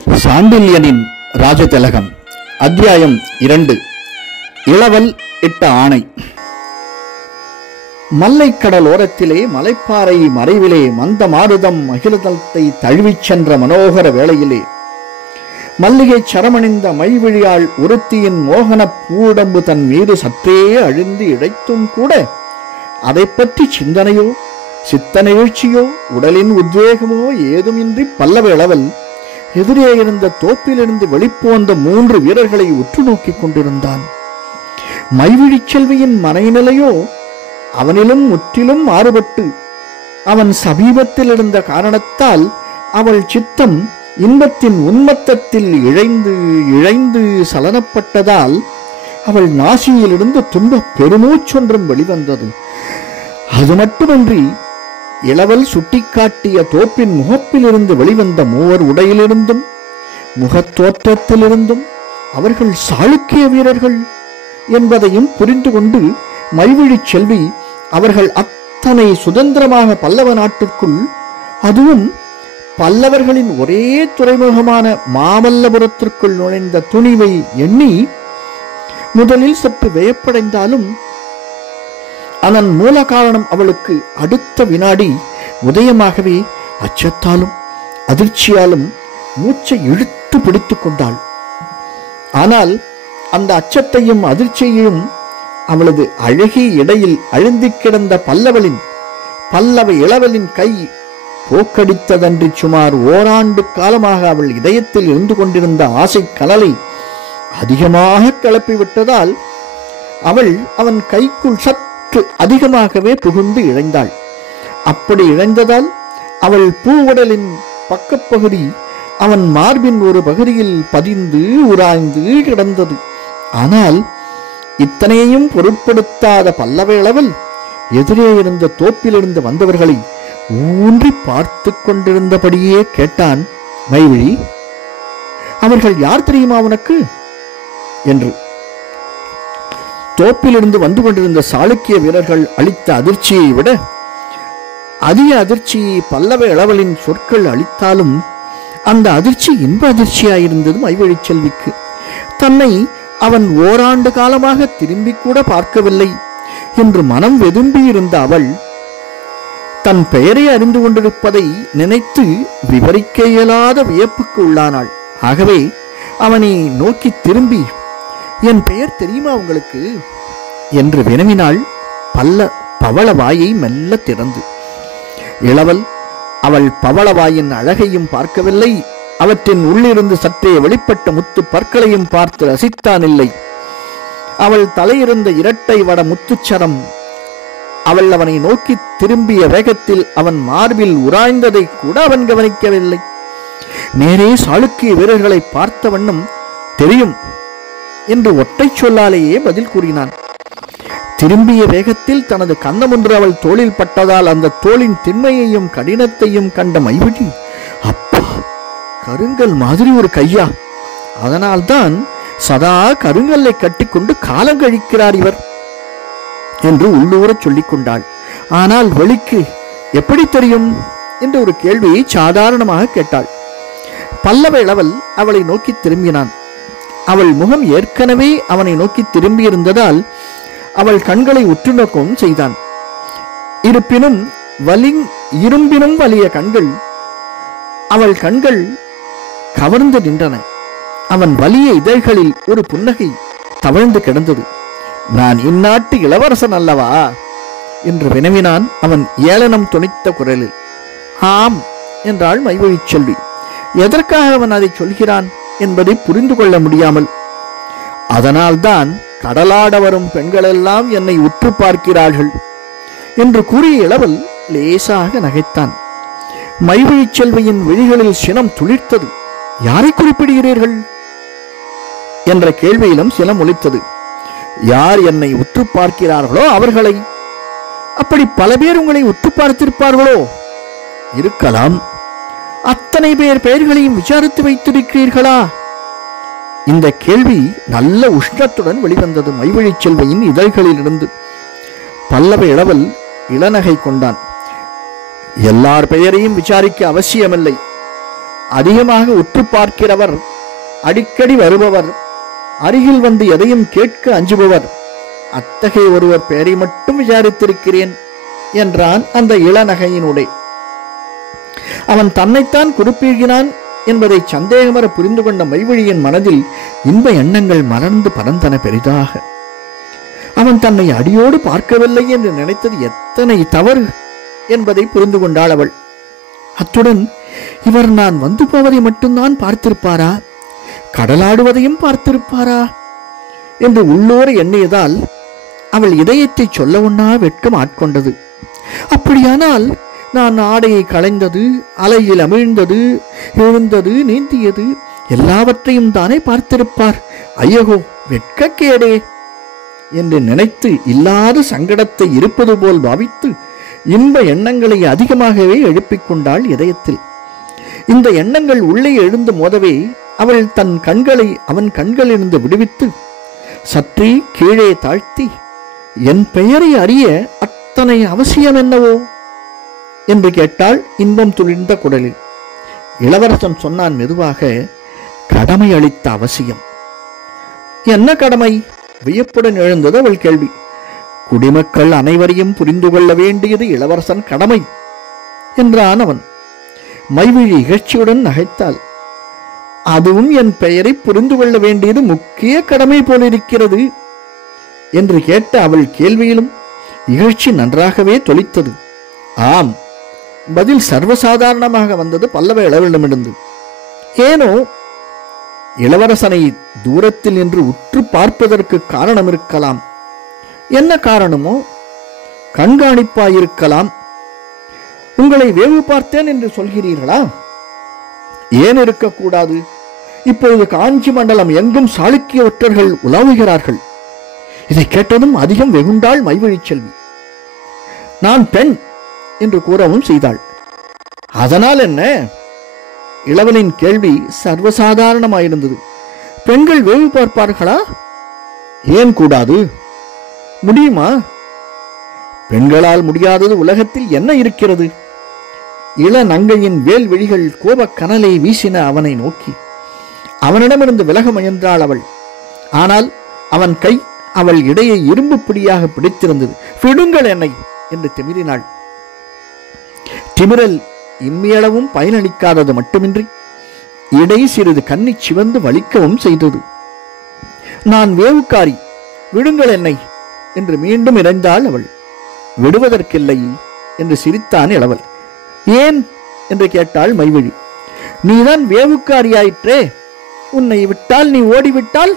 சாண்டில்யனின் ராஜதிலகம். அத்தியாயம் 2. இளவல் இட்ட ஆணை. மல்லைக்கடலோரத்திலே மலைப்பாறை மறைவிலே மந்த மாருதம் அகிலதத்தை தழுவிச் சென்ற மனோகர வேளையிலே மல்லிகை சரமணிந்த மைவிழியாள் ஒருத்தியின் மோகன பூடம்பு தன் மீது சற்றே அழிந்து இழைத்தும் கூட அதை பற்றி சிந்தனையோ சித்த நிகழ்ச்சியோ உடலின் உத்வேகமோ ஏதுமின்றி பல்லவ இளவல் எதிரே இருந்த தோப்பிலிருந்து வெளிப்போந்த 3 வீரர்களை உற்று நோக்கிக் கொண்டிருந்தான். மைவிழிச் செல்வியின் மனைநிலையோ அவனிலும் முற்றிலும் மாறுபட்டு அவன் சமீபத்தில் இருந்த காரணத்தால் அவள் சித்தம் இன்பத்தின் உன்மத்தத்தில் இழைந்து இழைந்து சலனப்பட்டதால் அவள் நாசியிலிருந்து துன்பப் பெருமூச்சொன்றும் வெளிவந்தது. அது மட்டுமன்றி இளவல் சுட்டிக்காட்டிய தோப்பின் முகப்பிலிருந்து வெளிவந்த 3 உடையிலிருந்தும் முகத்தோற்றத்திலிருந்தும் அவர்கள் சாளுக்கிய வீரர்கள் என்பதையும் புரிந்து கொண்டு மைவிழிச் செல்வி அவர்கள் அத்தனை சுதந்திரமாக பல்லவ நாட்டிற்குள், அதுவும் பல்லவர்களின் ஒரே துறைமுகமான மாமல்லபுரத்திற்குள் நுழைந்த துணிவை எண்ணி முதலில் சற்று வியப்படைந்தாலும் அதன் மூல காரணம் அவளுக்கு அடுத்த வினாடி உதயமாகவே அச்சத்தாலும் அதிர்ச்சியாலும் மூச்சை இழுத்து பிடித்துக் கொண்டாள். ஆனால் அந்த அச்சத்தையும் அதிர்ச்சியையும் அவளது அழகிய இடையில் அழுந்தி கிடந்த பல்லவ இளவலின் கை போக்கடித்ததன்றி சுமார் ஓராண்டு காலமாக அவள் இதயத்தில் இருந்து கொண்டிருந்த ஆசை கனலை அதிகமாக கிளப்பிவிட்டதால் அவள் அவன் கைக்குள் அதிகமாகவே புகுந்து இழைந்தாள். அப்படி இழைந்ததால் அவள் பூவுடலின் பக்கப்பகுதி அவன் மார்பின் ஒரு பகுதியில் பதிந்து உராய்ந்து கிடந்தது. ஆனால் இத்தனையையும் பொருட்படுத்தாத பல்லவ இளவல் எதிரே இருந்த தோப்பிலிருந்து வந்தவர்களை ஊன்றி பார்த்து கொண்டிருந்தபடியே கேட்டான், மைவிழி, அவர்கள் யார் தெரியுமா உனக்கு என்று. தோப்பிலிருந்து வந்து கொண்டிருந்த சாளுக்கிய வீரர்கள் அளித்த அதிர்ச்சியை விட அதிக அதிர்ச்சியை பல்லவ இளவலின் சொற்கள் அளித்தாலும் அந்த அதிர்ச்சி இன்ப அதிர்ச்சியாயிருந்தது மைவிழிச் செல்விக்கு. தன்னை அவன் ஓராண்டு காலமாக திரும்பி கூட பார்க்கவில்லை என்று மனம் வெதும்பியிருந்த அவள் தன் பெயரை அறிந்து கொண்டிருப்பதை நினைத்து விவரிக்க இயலாத வியப்புக்கு உள்ளானாள். ஆகவே அவனை நோக்கி திரும்பி, என் பெயர் தெரியுமா உங்களுக்கு என்று வினவினாள். பவளவாயை மெல்ல திறந்து. இளவல் அவள் பவளவாயின் அழகையும் பார்க்கவில்லை, அவற்றின் உள்ளிருந்து சற்றே வெளிப்பட்ட முத்து பற்களையும் பார்த்து ரசித்தான் இல்லை. அவள் தலையிருந்த இரட்டை வட முத்துச்சரம் அவள் அவனை நோக்கி திரும்பிய வேகத்தில் அவன் மார்பில் உராய்ந்ததை கூட அவன் கவனிக்கவில்லை. நேரே சாளுக்கிய வீரர்களை பார்த்த வண்ணம் தெரியும் என்று ஒற்றை சொல்லாலேயே பதில் கூறினான். திரும்பிய வேகத்தில் தனது கன்னம் ஒன்று அவள் தோளில் பட்டதால் அந்த தோளின் திண்மையையும் கடினத்தையும் கண்ட மைவிழி, அப்பா, கருங்கல் மாதிரி ஒரு கையா, அதனால்தான் சதா கருங்கல்லை கட்டிக்கொண்டு காலம் கழிக்கிறார் இவர் என்று உள்ளூரச் சொல்லிக் கொண்டாள். ஆனால் வெளிக்கு எப்படி தெரியும் என்ற ஒரு கேள்வியை சாதாரணமாக கேட்டாள். பல்லவ இளவல் அவளை நோக்கி திரும்பினான். அவள் முகம் ஏற்கனவே அவனை நோக்கி திரும்பியிருந்ததால் அவள் கண்களை உற்று நோக்கவும் செய்தான். இருப்பினும் இரும்பினும் வலிய கண்கள் அவள் கண்கள் கவர்ந்து நின்றன. அவன் வலிய இதழ்களில் ஒரு புன்னகை தவழ்ந்து கிடந்தது. நான் இந்நாட்டு இளவரசன் அல்லவா என்று வினவினான் அவன் ஏளனம் துணித்த குரலில். ஆம் என்றாள் மைவிழிச் செல்வி. எதற்காக அவன் அதை சொல்கிறான் என்பதை புரிந்து கொள்ள முடியாமல், அதனால்தான் கடலாட வரும் பெண்களெல்லாம் என்னை உற்று பார்க்கிறார்கள் என்று கூறிய இளவல் லேசாக நகைத்தான். மைவிழிச் செல்வியின் விழிகளில் சினம் துளிர்த்தது. யாரை குறிப்பிடுகிறீர்கள் என்ற கேள்வியிலும் சினம் ஒலித்தது. யார் என்னை உற்று பார்க்கிறார்களோ அவர்களை. அப்படி பல பேர் உங்களை உற்று பார்த்திருப்பார்களோ? இருக்கலாம். அத்தனை பேர் பெயர்களையும் விசாரித்து வைத்திருக்கிறீர்களா? இந்த கேள்வி நல்ல உஷ்ணத்துடன் வெளிவந்தது மைவிழிச் செல்வியின் இதழ்களிலிருந்து. பல்லவ இளவல் இளநகை கொண்டான். எல்லார் பெயரையும் விசாரிக்க அவசியமில்லை. அதிகமாக உற்று பார்க்கிறவர், அடிக்கடி வருபவர், அருகில் வந்து எதையும் கேட்க அஞ்சுபவர், அத்தகைய ஒருவர் பெயரை மட்டும் விசாரித்திருக்கிறேன் என்றான் அந்த இளநகையினுடைய. அவன் தன்னைத்தான் குறிப்பிடுகிறான் என்பதை சந்தேகமர புரிந்து கொண்ட மைவழியின் மனதில் இன்ப எண்ணங்கள் மலர்ந்து பறந்தன பெரிதாக. அவன் தன்னை அடியோடு பார்க்கவில்லை என்று நினைத்தது எத்தனை தவறு என்பதை புரிந்து கொண்டாள் அவள். அத்துடன் இவர் நான் வந்து போவதை மட்டும்தான் பார்த்திருப்பாரா, கடலாடுவதையும் பார்த்திருப்பாரா என்று உள்ளூர எண்ணியதால் அவள் இதயத்தை சொல்ல ஒண்ணா வெட்கம் ஆட்கொண்டது. அப்படியானால் நான் ஆடையை களைந்தது, அலையில் அமிழ்ந்தது, எழுந்தது, நீந்தியது எல்லாவற்றையும் தானே பார்த்திருப்பார். ஐயகோ, வெட்கக்கேடே என்று நினைத்து இல்லாத சங்கடத்தை இருப்பது போல் பாவித்து இன்ப எண்ணங்களை அதிகமாகவே எழுப்பிக் கொண்டாள் இதயத்தில். இந்த எண்ணங்கள் உள்ளே எழுந்து மோதவே அவள் தன் கண்களை அவன் கண்களிலிருந்து விடுவித்து சற்றே கீழே தாழ்த்தி, என் பெயரை அறிய அத்தனை அவசியம் என்னவோ என்று கேட்டாள் இன்பம் துளிர்ந்த குரலில். இளவரசன் சொன்னான் மெதுவாக, கடமை அளித்த அவசியம். என்ன கடமை? வியப்புடன் எழுந்தது அவள் கேள்வி. குடிமக்கள் அனைவரையும் புரிந்து கொள்ள வேண்டியது இளவரசன் கடமை என்றான் அவன். மைவிழி இகழ்ச்சியுடன் நகைத்தாள். அதுவும் என் பெயரை புரிந்து கொள்ள வேண்டியது முக்கிய கடமை போலிருக்கிறது என்று கேட்ட அவள் கேள்வியிலும் இகழ்ச்சி நன்றாகவே தொளித்தது. ஆம், பதில் சர்வசாதாரணமாக வந்தது பல்லவ இளவலிடமிருந்து. ஏனோ இளவரசனை தூரத்தில் நின்று உற்று பார்ப்பதற்கு காரணம் இருக்கலாம். என்ன காரணமோ? கண்காணிப்பாயிருக்கலாம். உங்களை வேவு பார்த்தேன் என்று சொல்கிறீர்களா? ஏன் இருக்கக்கூடாது? இப்பொழுது காஞ்சி மண்டலம் எங்கும் சாளுக்கிய ஒற்றர்கள் உலாவுகிறார்கள். இதை கேட்டதும் அதிகம் வெகுண்டாள் மைவழி செல்வி. நான் பெண் என்று கூறவும் செய்தாள். அதனால் என்ன? இளவலின் கேள்வி சர்வசாதாரணமாயிருந்தது. பெண்கள் வேவு பார்ப்பார்களா? ஏன் கூடாது? முடியுமா? பெண்களால் முடியாதது உலகத்தில் என்ன இருக்கிறது? இளநங்கையின் வேல் விழிகள் கோபக் கனலை வீசின அவனை நோக்கி. அவனிடமிருந்து விலக முயன்றாள் அவள். ஆனால் அவன் கை அவள் இடையை இரும்பு பிடியாக பிடித்திருந்தது. விடுங்கள் என்னை என்று திமிரினாள். திமிரல் இம்மியளவும் பயனளிக்காதது மட்டுமின்றி இடை சிறிது கண்ணி சிவந்து வலிக்கவும் செய்தது. நான் வேவுக்காரி, விடுங்கள் என்னை என்று மீண்டும் இறைந்தாள் அவள். விடுவதற்கில்லை என்று சிரித்தான் இளவல். ஏன் என்று கேட்டாள் மைவழி. நீதான் வேவுக்காரியாயிற்றே, உன்னை விட்டால் நீ ஓடிவிட்டால்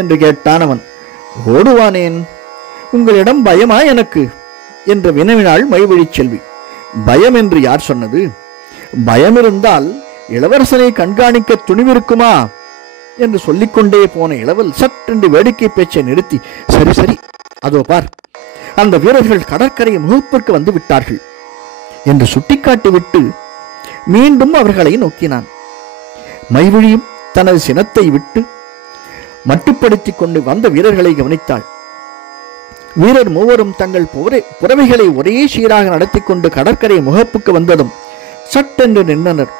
என்று கேட்டான் அவன். ஓடுவானேன்? உங்களிடம் பயமா எனக்கு என்று வினவினாள் மைவழி செல்வி. பயம் என்று யார் சொன்னது? பயம் இருந்தால் இளவரசனை கண்காணிக்க துணிவிருக்குமா என்று சொல்லிக்கொண்டே போன இளவல் சற்றென்று வேடிக்கை பேச்சை நிறுத்தி, சரி சரி, அதோ பார், அந்த வீரர்கள் கடற்கரை முகப்பிற்கு வந்து விட்டார்கள் என்று சுட்டிக்காட்டிவிட்டு மீண்டும் அவர்களை நோக்கினான். மைவழியும் தனது சினத்தை விட்டு மட்டுப்படுத்திக் கொண்டு வந்த வீரர்களை கவனித்தாள். வீரர் மூவரும் தங்கள் புறவைகளை ஒரே சீராக நடத்தி கொண்டு கடற்கரை முகப்புக்கு வந்ததும் சட்டென்று நின்றனர்.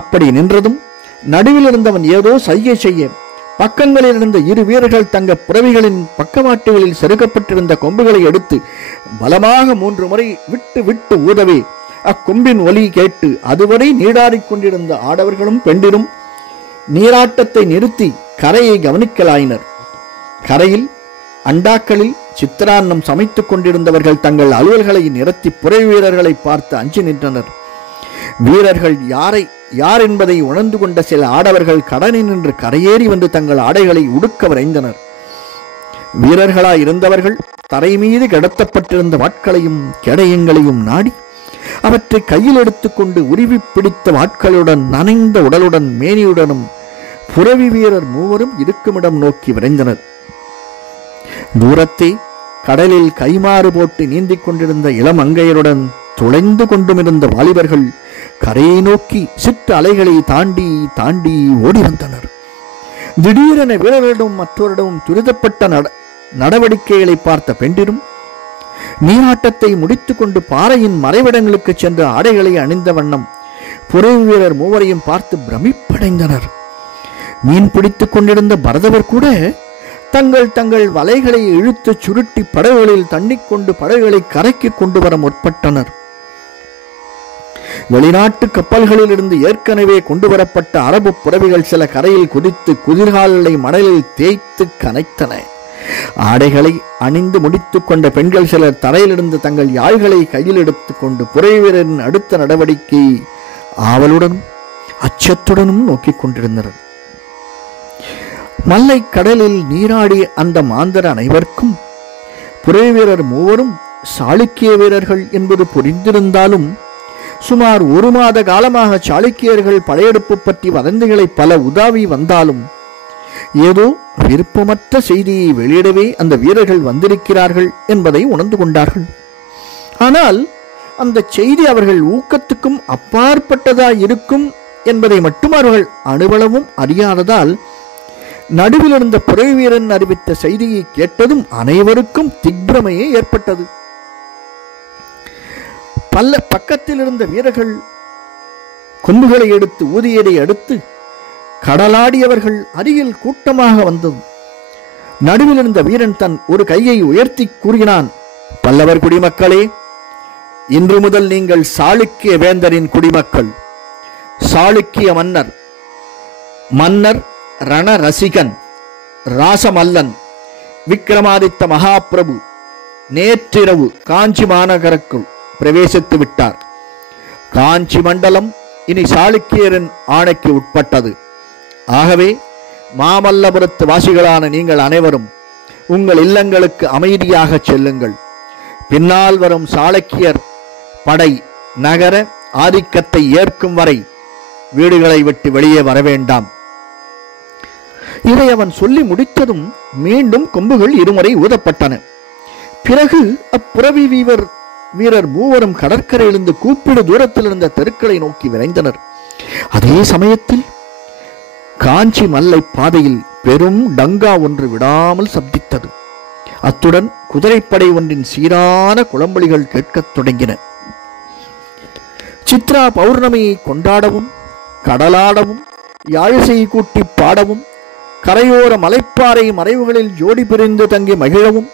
அப்படி நின்றதும் நடுவில் இருந்தவன் ஏதோ சைகை செய்ய பக்கங்களில் இருந்த இரு வீரர்கள் தங்க புறவைகளின் பக்கவாட்டுகளில் செருக்கப்பட்டிருந்த கொம்புகளை எடுத்து பலமாக 3 முறை விட்டு விட்டு ஊதவே அக்கொம்பின் ஒலி கேட்டு அதுவரை நீராடிக் கொண்டிருந்த ஆடவர்களும் பெண்டிரும் நீராட்டத்தை நிறுத்தி கரையை கவனிக்கலாயினர். கரையில் அண்டாக்களில் சித்திரான்னம் சமைத்துக் கொண்டிருந்தவர்கள் தங்கள் அலுவல்களை நிறுத்தி புரை வீரர்களை பார்த்து அஞ்சி நின்றனர். வீரர்கள் யார் என்பதை உணர்ந்து கொண்ட சில ஆடவர்கள் கடனில் நின்று கரையேறி வந்து தங்கள் ஆடைகளை உடுக்க விரைந்தனர். வீரர்களாய் இருந்தவர்கள் தரை மீது கிடத்தப்பட்டிருந்த வாட்களையும் கேடயங்களையும் நாடி அவற்றை கையில் எடுத்துக்கொண்டு உருவி பிடித்த வாட்களுடன் நனைந்த உடலுடன் மேனியுடனும் புரவி வீரர் மூவரும் இருக்குமிடம் நோக்கி விரைந்தனர். தூரத்தே கடலில் கைமாறு போட்டு நீந்திக் கொண்டிருந்த இளமங்கையருடன் துளைந்து கொண்டுமிருந்த வாலிபர்கள் கரையை நோக்கி சிற்று அலைகளை தாண்டி தாண்டி ஓடி வந்தனர். திடீரென வீரரிடம் மற்றவரிடமும் துரிதப்பட்ட நடவடிக்கைகளை பார்த்த பெண்டிரும் நீராட்டத்தை முடித்துக் கொண்டு பாறையின் மறைவிடங்களுக்கு சென்ற ஆடைகளை அணிந்த வண்ணம் புரை வீரர் மூவரையும் பார்த்து பிரமிப்படைந்தனர். மீன் பிடித்துக் கொண்டிருந்த பரதவர் கூட தங்கள் தங்கள் வலைகளை இழுத்து சுருட்டி படகுகளில் தண்ணிக்கொண்டு படகுகளை கரைக்கு கொண்டு வர முற்பட்டனர். வெளிநாட்டு கப்பல்களில் இருந்து ஏற்கனவே கொண்டு வரப்பட்ட அரபு புறவிகள் சில கரையில் குதித்து குதிர்கால்களை மணலில் தேய்த்து கனைத்தன. ஆடைகளை அணிந்து முடித்துக் கொண்ட பெண்கள் சிலர் தரையிலிருந்து தங்கள் யாழ்களை கையில் எடுத்துக் கொண்டு புரை வீரரின் அடுத்த நடவடிக்கை ஆவலுடனும் அச்சத்துடனும் நோக்கிக் கொண்டிருந்தனர். மல்லை கடலில் நீராடிய அந்த மாந்தர் அனைவருக்கும் புரை வீரர் மூவரும் சாளுக்கிய வீரர்கள் என்பது புரிந்திருந்தாலும் சுமார் 1 மாத காலமாக சாளுக்கியர்கள் படையெடுப்பு பற்றி வதந்திகளை பல உதாவி வந்தாலும் ஏதோ விருப்பமற்ற செய்தியை வெளியிடவே அந்த வீரர்கள் வந்திருக்கிறார்கள் என்பதை உணர்ந்து கொண்டார்கள். ஆனால் அந்த செய்தி அவர்கள் ஊக்கத்துக்கும் அப்பாற்பட்டதாய் இருக்கும் என்பதை மட்டும் அவர்கள் அணுவளவும் அறியாததால் நடுவில் இருந்த புரை வீரன் அறிவித்த செய்தியை கேட்டதும் அனைவருக்கும் திக்பிரமையே ஏற்பட்டது. பக்கத்தில் இருந்த வீரர்கள் கொம்புகளை எடுத்து ஊதியதை அடுத்து கடலாடியவர்கள் அருகில் கூட்டமாக வந்தது. நடுவில் இருந்த வீரன் தன் ஒரு கையை உயர்த்தி கூறினான், பல்லவர் குடிமக்களே, இன்று முதல் நீங்கள் சாளுக்கிய வேந்தரின் குடிமக்கள். சாளுக்கிய மன்னர் ரணரசிகன் ராசமல்லன் விக்ரமாதித்த மகாபிரபு நேற்றிரவு காஞ்சி மாநகருக்குள் பிரவேசித்து விட்டார். காஞ்சி மண்டலம் இனி சாளுக்கியரின் ஆணைக்கு உட்பட்டது. ஆகவே மாமல்லபுரத்து வாசிகளான நீங்கள் அனைவரும் உங்கள் இல்லங்களுக்கு அமைதியாக செல்லுங்கள். பின்னால் வரும் சாளுக்கியர் படை நகர ஆதிக்கத்தை ஏற்கும் வரை வீடுகளை விட்டு வெளியே வர வேண்டாம். இதை அவன் சொல்லி முடித்ததும் மீண்டும் கொம்புகள் இருமுறை ஊதப்பட்டன. பிறகு அப்புறவி வீரர் மூவரும் கடற்கரையிலிருந்து கூப்பிடு தூரத்தில் இருந்த தெருக்களை நோக்கி விரைந்தனர். அதே சமயத்தில் காஞ்சி மல்லை பாதையில் பெரும் டங்கா ஒன்று விடாமல் சப்தித்தது. அத்துடன் குதிரைப்படை ஒன்றின் சீரான குளம்பலிகள் கேட்கத் தொடங்கின. சித்ரா பௌர்ணமியை கொண்டாடவும் கடலாடவும் யாழிசை கூட்டி பாடவும் கரையோர மலைப்பாறை மறைவுகளில் ஜோடி பிரிந்து தங்கி மகிழவும்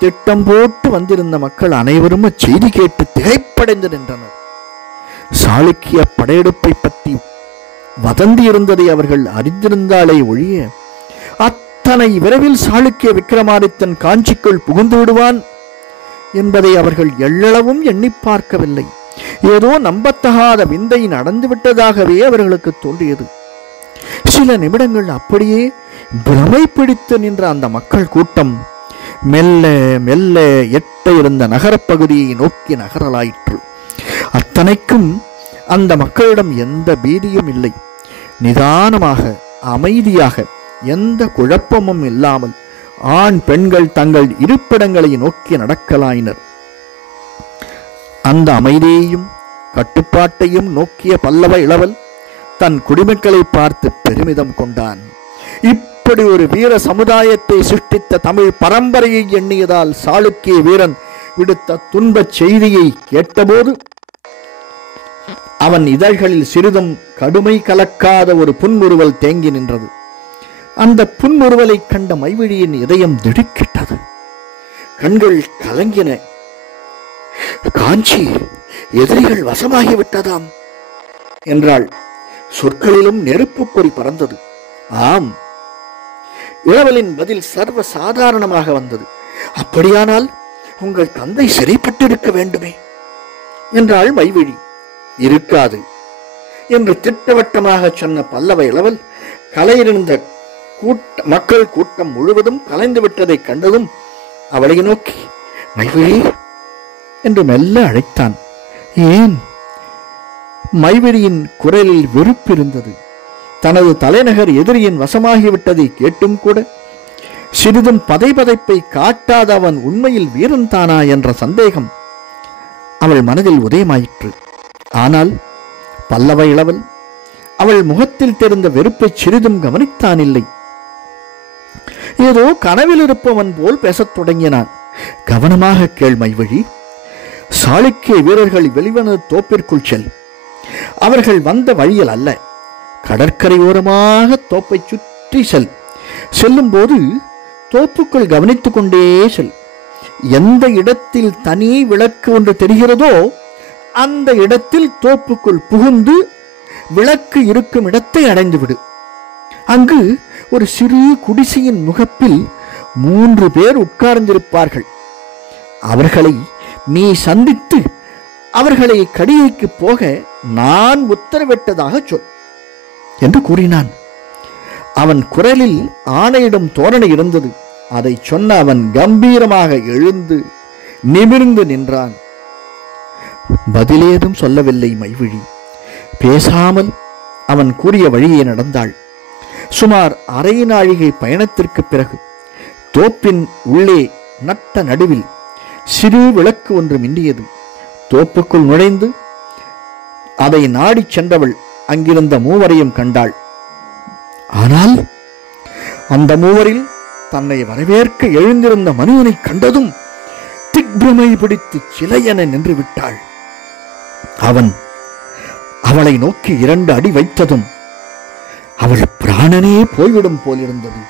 திட்டம் போட்டு வந்திருந்த மக்கள் அனைவரும் அச்செய்தி கேட்டு திகைப்படைந்து நின்றனர். சாளுக்கிய படையெடுப்பை பற்றி வதந்தி இருந்ததை அவர்கள் அறிந்திருந்தாலே ஒழிய அத்தனை விரைவில் சாளுக்கிய விக்ரமாதித்தன் காஞ்சிக்குள் புகுந்து விடுவான் என்பதை அவர்கள் எள்ளளவும் எண்ணி பார்க்கவில்லை. ஏதோ நம்பத்தகாத விந்தை நடந்துவிட்டதாகவே அவர்களுக்கு தோன்றியது. சில நிமிடங்கள் அப்படியே பிரமை பிடித்து நின்ற அந்த மக்கள் கூட்டம் மெல்ல மெல்ல எட்ட இருந்த நகரப்பகுதியை நோக்கி நகரலாயிற்று. அத்தனைக்கும் அந்த மக்களிடம் எந்த பீதியும் இல்லை. நிதானமாக அமைதியாக எந்த குழப்பமும் இல்லாமல் ஆண் பெண்கள் தங்கள் இருப்பிடங்களை நோக்கி நடக்கலாயினர். அந்த அமைதியையும் கட்டுப்பாட்டையும் நோக்கிய பல்லவ இளவல் தன் குடிமக்களை பார்த்து பெருமிதம் கொண்டான். இப்படி ஒரு வீர சமுதாயத்தை சிருஷ்டித்த தமிழ் பரம்பரையை எண்ணியதால் சாளுக்கிய வீரன் விடுத்த துன்பச் செய்தியை கேட்டபோது அவன் இதழ்களில் சிறிதும் கடுமை கலக்காத ஒரு புன்முறுவல் தேங்கி நின்றது. அந்த புன்முறுவலை கண்ட மைவிழியின் இதயம் திடுக்கிட்டது. கண்கள் கலங்கின. காஞ்சி எதிரிகள் வசமாகிவிட்டதாம் என்றாள். சொற்களிலும் நெருப்பு பொறி பறந்தது. ஆம். இளவலின் பதில் சர்வ சாதாரணமாக வந்தது. அப்படியானால் உங்கள் தந்தை சிறைப்பட்டிருக்க வேண்டுமே என்றாள் மைவிழி. இருக்காது என்று திட்டவட்டமாக சொன்ன பல்லவ இளவல் கலையிருந்த மக்கள் கூட்டம் முழுவதும் கலைந்து விட்டதை கண்டதும் அவளை நோக்கி மைவிழி என்று மெல்ல அழைத்தான். ஏன்? மைவிழியின் குரலில் வெறுப்பு இருந்தது. தனது தலைநகர் எதிரியின் வசமாகிவிட்டதை கேட்டும் கூட சிறிதும் பதைப்பதை காட்டாத அவன் உண்மையில் வீரன் தானா என்ற சந்தேகம் அவள் மனதில் உதயமாயிற்று. ஆனால் பல்லவ இளவல் அவள் முகத்தில் தெரிந்த வெறுப்பை சிறிதும் கவனித்தான் இல்லை. ஏதோ கனவில் இருப்பவன் போல் பேசத் தொடங்கினான். கவனமாக கேள் மைவிழி. சாளுக்கிய வீரர்கள் வெளிவன தோப்பிற்குள் செல். அவர்கள் வந்த வழியில் அல்ல, கடற்கரையோரமாக தோப்பை சுற்றி செல்லும்போது தோப்புக்குள் கவனித்துக் கொண்டே செல். எந்த இடத்தில் தனி விளக்கு ஒன்று தெரிகிறதோ அந்த இடத்தில் தோப்புக்குள் புகுந்து விளக்கு இருக்கும் இடத்தை அடைந்துவிடு. அங்கு ஒரு சிறு குடிசையின் முகப்பில் 3 பேர் உட்கார்ந்திருப்பார்கள். அவர்களை நீ சந்தித்து அவர்களை கடிகைக்கு போக நான் உத்தரவிட்டதாக சொல் என்று கூறினான். அவன் குரலில் ஆணையிடும் தோரணை இருந்தது. அதை சொன்ன அவன் கம்பீரமாக எழுந்து நிமிர்ந்து நின்றான். பதிலேதும் சொல்லவில்லை மைவிழி. பேசாமல் அவன் கூறிய வழியே நடந்தாள். சுமார் அரை நாழிகை பயணத்திற்கு பிறகு தோப்பின் உள்ளே நட்ட நடுவில் சிறு விளக்கு ஒன்று மின்னியது. தோப்புக்குள் நுழைந்து அதை நாடிச் சென்றவள் அங்கிருந்த 3வரையும் கண்டாள். ஆனால் அந்த 3வரில் தன்னை வரவேற்க எழுந்திருந்த மனிதனை கண்டதும் திக்பிரமை பிடித்து சிலையென நின்று விட்டாள். அவன் அவளை நோக்கி 2 அடி வைத்ததும் அவள் பிராணனே போய்விடும் போலிருந்தது.